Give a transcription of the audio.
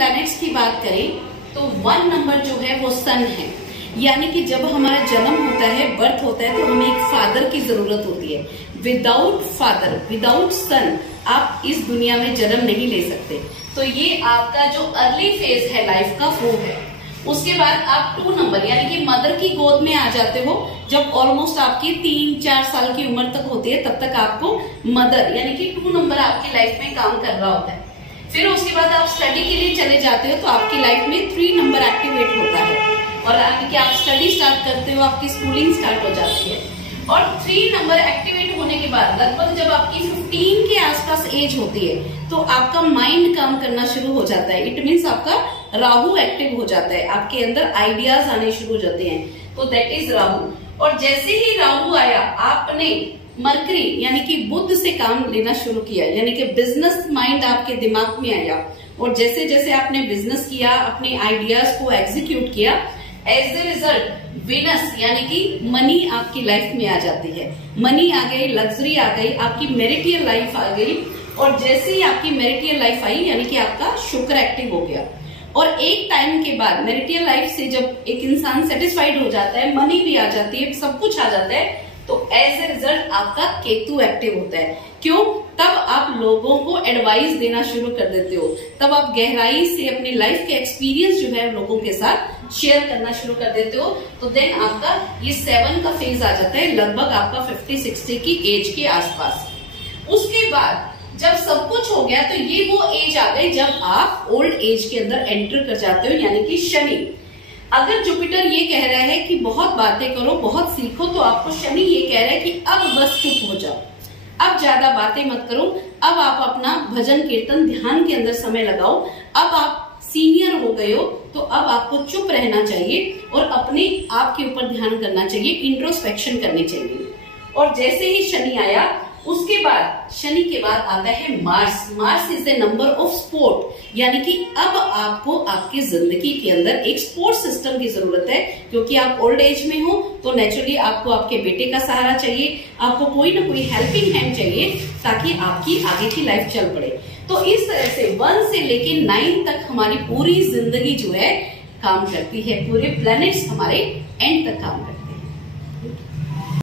Planets की बात करें तो 1 नंबर जो है वो सन है। यानी कि जब हमारा जन्म होता है, बर्थ होता है, तो हमें एक फादर की जरूरत होती है। विदाउट फादर, विदाउट सन आप इस दुनिया में जन्म नहीं ले सकते। तो ये आपका जो अर्ली फेज है लाइफ का वो है। उसके बाद आप 2 नंबर यानी कि मदर की गोद में आ जाते हो। जब ऑलमोस्ट आपकी 3-4 साल की उम्र तक होती है, तब तक आपको मदर यानी कि 2 नंबर आपकी लाइफ में काम कर रहा होता है। फिर उसके बाद आप स्टडी के लिए चले जाते हो, तो आपकी लाइफ में 3 नंबर एक्टिवेट होता है और यानी कि आप स्टडी स्टार्ट करते हो, आपकी स्कूलिंग स्टार्ट हो जाती है। और 3 नंबर एक्टिवेट होने के बाद लगभग जब आपकी 15 के आसपास एज होती है, तो आपका माइंड काम करना शुरू हो जाता है। इट मीन्स आपका राहु एक्टिव हो जाता है, आपके अंदर आइडियाज आने शुरू हो जाते हैं, तो दैट इज राहु। और जैसे ही राहु आया, आपने मरकरी यानी कि बुध से काम लेना शुरू किया, यानी कि बिजनेस माइंड आपके दिमाग में आया। और जैसे जैसे आपने बिजनेस किया, अपने आइडियाज को एग्जीक्यूट किया, एज ए रिजल्ट वीनस यानी कि मनी आपकी लाइफ में आ जाती है। मनी आ गई, लग्जरी आ गई, आपकी मैरिटियल लाइफ आ गई। और जैसे ही आपकी मैरिटियल लाइफ आई, यानी कि आपका शुक्र एक्टिव हो गया। और एक टाइम के बाद मैरिटियल लाइफ से जब एक इंसान सेटिस्फाइड हो जाता है, मनी भी आ जाती है, सब कुछ आ जाता है, तो एज ए रिजल्ट आपका केतु एक्टिव होता है। क्यों? तब आप लोगों को एडवाइस देना शुरू कर देते हो, तब आप गहराई से अपनी लाइफ के एक्सपीरियंस जो है लोगों के साथ शेयर करना शुरू कर देते हो। तो देन आपका ये 7 का फेज आ जाता है, लगभग आपका 50-60 की एज के आसपास। उसके बाद जब सब कुछ हो गया, तो ये वो एज आ गई जब आप ओल्ड एज के अंदर एंटर कर जाते हो, यानी कि शनि। अगर जुपिटर ये कह रहा है कि बहुत बातें करो, बहुत सीखो, तो आपको शनि ये कह रहा है कि अब बस चुप हो जाओ, अब ज्यादा बातें मत करो, अब आप अपना भजन कीर्तन ध्यान के अंदर समय लगाओ। अब आप सीनियर हो गए हो, तो अब आपको चुप रहना चाहिए और अपने आप के ऊपर ध्यान करना चाहिए, इंट्रोस्पेक्शन करनी चाहिए। और जैसे ही शनि आया, उसके बाद शनि के बाद आता है Mars. Mars is the number of sport, यानी कि अब आपको आपकी जिंदगी के अंदर एक स्पोर्ट सिस्टम की जरूरत है, क्योंकि आप ओल्ड एज में हो, तो नेचुरली आपको आपके बेटे का सहारा चाहिए, आपको कोई ना कोई हेल्पिंग हैंड चाहिए, ताकि आपकी आगे की लाइफ चल पड़े। तो इस तरह से 1 से लेके 9 तक हमारी पूरी जिंदगी जो है काम करती है, पूरे प्लैनेट्स हमारे एंड तक काम करते हैं।